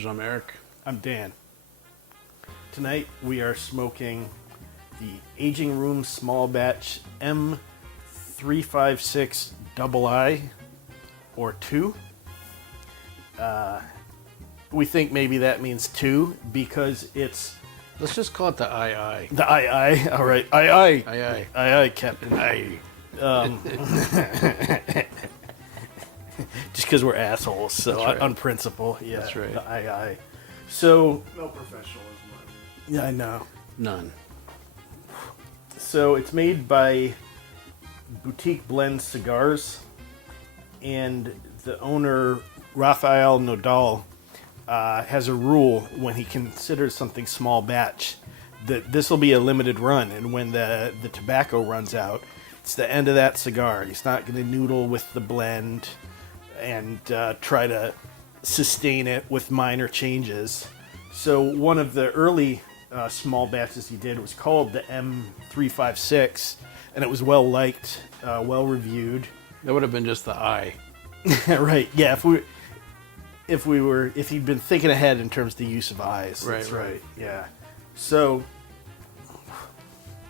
George. I'm Eric. I'm Dan. Tonight we are smoking the Aging Room Small Batch M356ii or 2. We think maybe that means 2 because it's Let's just call it the II. the II. All right, II. II. Captain II. Just because we're assholes, so That's right. on principle, yeah. That's right. The II. So No professionalism. yeah, I know. None. So it's made by Boutique Blend Cigars, and the owner, Rafael Nodal, has a rule when he considers something small batch that this will be a limited run, and when the tobacco runs out, it's the end of that cigar. He's not going to noodle with the blend and try to sustain it with minor changes. So one of the early small batches he did was called the M356, and it was well liked, well reviewed. That would have been just the I. Right? Yeah. If he'd been thinking ahead in terms of the use of eyes. Right, That's right. Yeah. So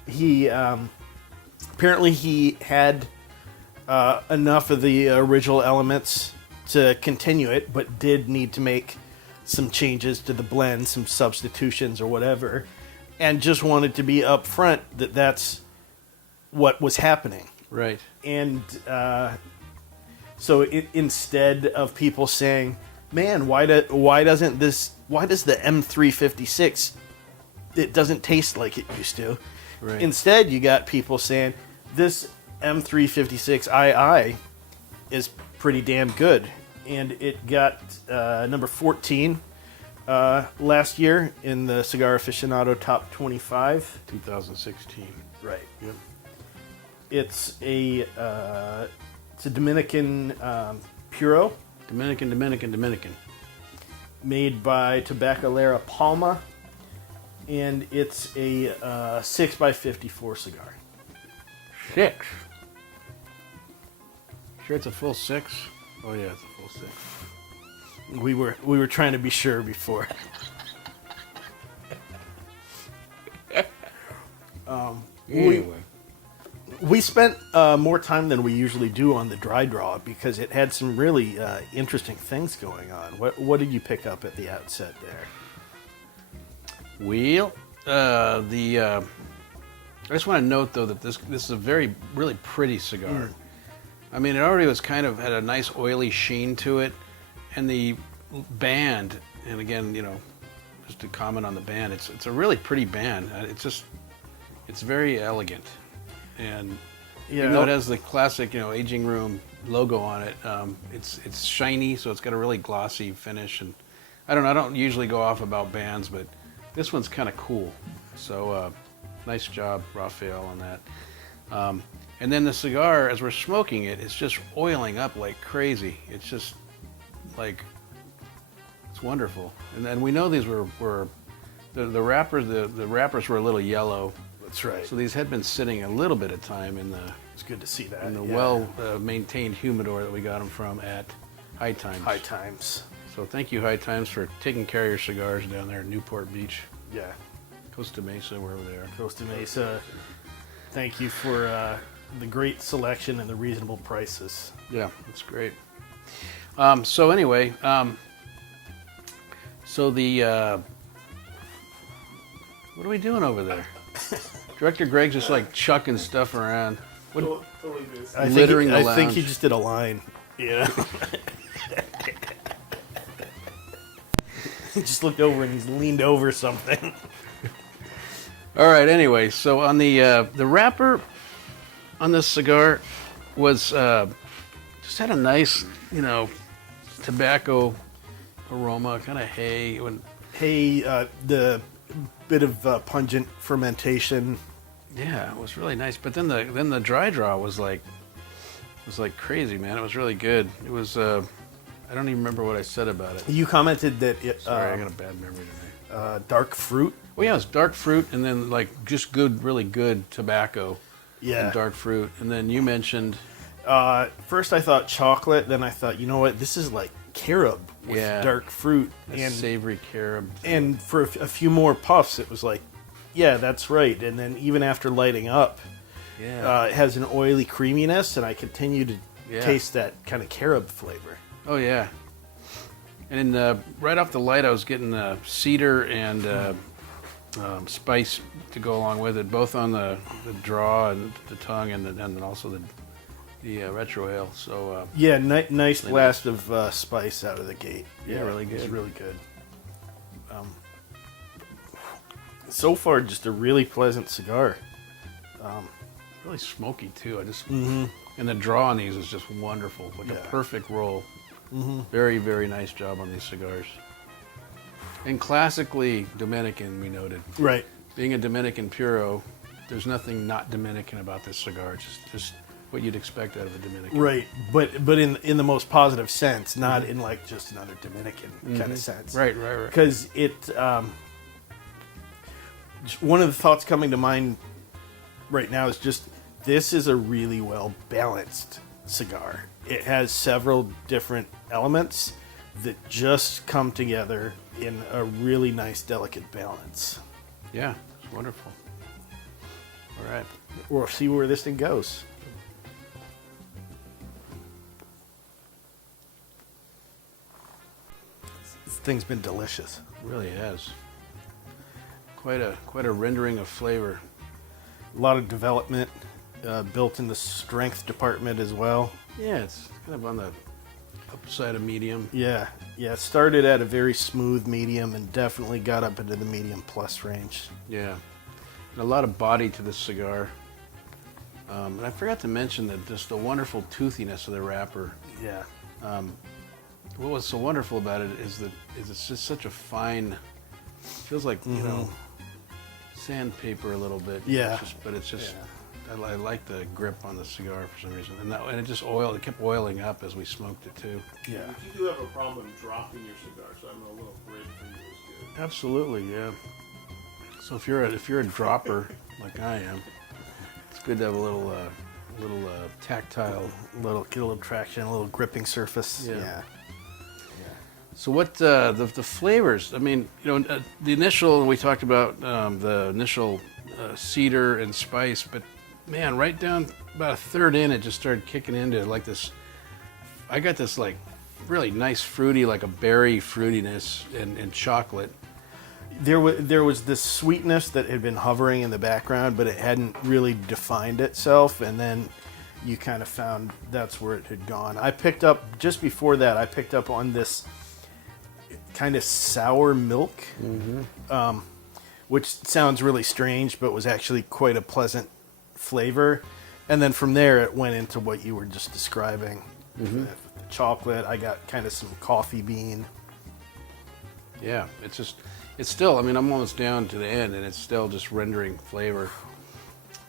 he apparently he had enough of the original elements to continue it, but did need to make some changes to the blend, some substitutions or whatever, and just wanted to be upfront that that's what was happening. Right. And so instead of people saying, "Man, why does the M356 it doesn't taste like it used to?" Right. Instead, you got people saying, "This M356ii is pretty damn good," and it got number 14 last year in the Cigar Aficionado Top 25. 2016. Right. Yep. It's a Dominican Puro Dominican. made by Tabacalera Palma, and it's a 6x54 cigar. 6. Sure it's a full 6? Oh yeah, it's a full 6. We were trying to be sure before. Anyway. We spent more time than we usually do on the dry draw because it had some really interesting things going on. What did you pick up at the outset there? Well, I just want to note though that this is a really pretty cigar. I mean, it already was kind of had a nice oily sheen to it, and the band. And again, just to comment on the band, it's a really pretty band. It's very elegant, and even though it has the classic aging room logo on it, it's shiny, so it's got a really glossy finish. And I don't usually go off about bands, but this one's kind of cool. So nice job, Raphael, on that. And then the cigar, as we're smoking it, it's just oiling up like crazy. It's just like, it's wonderful. And then we know these were the wrappers. The wrappers were a little yellow. That's right. So these had been sitting a little bit of time in It's good to see that. the yeah. well maintained humidor that we got them from at High Times. High Times. So thank you, High Times, for taking care of your cigars down there at Newport Beach, Yeah. Costa Mesa, wherever they are. Costa Mesa. Thank you for the great selection and the reasonable prices. Yeah, that's great. So anyway, so the what are we doing over there? Director Greg's just like chucking stuff around. What? Totally this. Littering the I think he lounge. just did a line. Yeah. He just looked over and he's leaned over something. All right. Anyway, so on the wrapper on this cigar was just had a nice tobacco aroma, kind of hay. Hey, the bit of pungent fermentation. Yeah, it was really nice. But then the dry draw was like crazy, man. It was really good. It was I don't even remember what I said about it. You commented that it Sorry, I got a bad memory today. dark fruit. Well, yeah, it's dark fruit, and then like just good, really good tobacco. Yeah. And dark fruit, and then you mentioned First I thought chocolate, then I thought, you know what, this is like carob with dark fruit and savory carob. And for a few more puffs, it was like, yeah, that's right. And then even after lighting up, it has an oily creaminess, and I continue to taste that kind of carob flavor. Oh, yeah. And right off the light, I was getting cedar and spice to go along with it, both on the draw and the tongue, and then also the retro ale. So nice blast of spice out of the gate. Yeah, really good. It's really good. So far, just a really pleasant cigar. Really smoky too. I just and the draw on these is just wonderful, like a perfect roll. Very, very nice job on these cigars. And classically Dominican, we noted. Right. Being a Dominican puro, there's nothing not Dominican about this cigar. It's just what you'd expect out of a Dominican. Right, but in the most positive sense, not in like just another Dominican kind of sense. Right. Because one of the thoughts coming to mind right now is just this is a really well balanced cigar. It has several different elements that just come together in a really nice, delicate balance. Yeah, it's wonderful. All right. We'll see where this thing goes. This thing's been delicious. It really has. Quite a rendering of flavor. A lot of development built in the strength department as well. Yeah, it's kind of on the upside of medium. Yeah. It started at a very smooth medium and definitely got up into the medium plus range. Yeah, and a lot of body to this cigar. And I forgot to mention that just the wonderful toothiness of the wrapper. Yeah. What was so wonderful about it is it's just such a fine. Feels like sandpaper a little bit. Yeah. But it's just. I like the grip on the cigar for some reason, and it just It kept oiling up as we smoked it too. Yeah. If you do have a problem dropping your cigar, so I'm a little break for you is good. Absolutely, yeah. So if you're a dropper like I am, it's good to have a little tactile, Get a little traction, a little gripping surface. Yeah. So what the flavors? I mean, the initial we talked about the initial cedar and spice, but man, right down about a third in, it just started kicking into like this. I got this like really nice fruity, like a berry fruitiness and chocolate. There was this sweetness that had been hovering in the background, but it hadn't really defined itself, and then you kind of found that's where it had gone. I picked up, just before that, on this kind of sour milk, which sounds really strange, but was actually quite a pleasant flavor. And then from there, it went into what you were just describing. The chocolate, I got kind of some coffee bean. Yeah, it's still, I mean, I'm almost down to the end, and it's still just rendering flavor.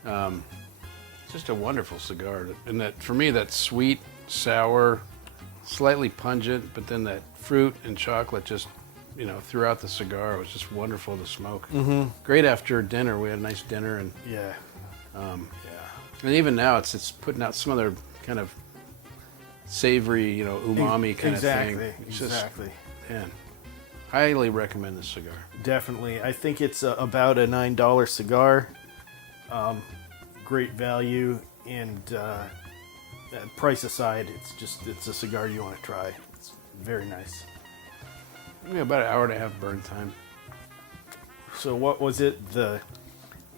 It's just a wonderful cigar. And that, for me, that sweet, sour, slightly pungent, but then that fruit and chocolate just, throughout the cigar, it was just wonderful to smoke. Great after dinner. We had a nice dinner, and and even now it's putting out some other kind of savory, umami kind of thing. Exactly. Man, highly recommend this cigar. Definitely. I think it's about a $9 cigar. Great value, and price aside, it's a cigar you want to try. It's very nice. Yeah, about an hour and a half burn time. So what was it? The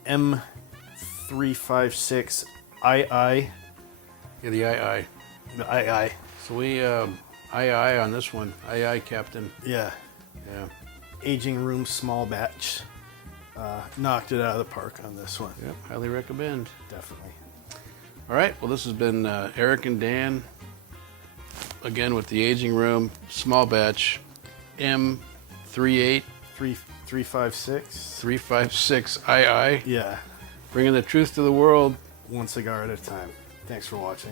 M356ii? Yeah, the II. The II. So we II on this one. II Captain. Yeah. Yeah. Aging room small batch. Knocked it out of the park on this one. Yep, highly recommend. Definitely. All right, well, this has been Eric and Dan, again with the Aging Room small batch M356ii. 356. II, Yeah. bringing the truth to the world. One cigar at a time. Thanks for watching.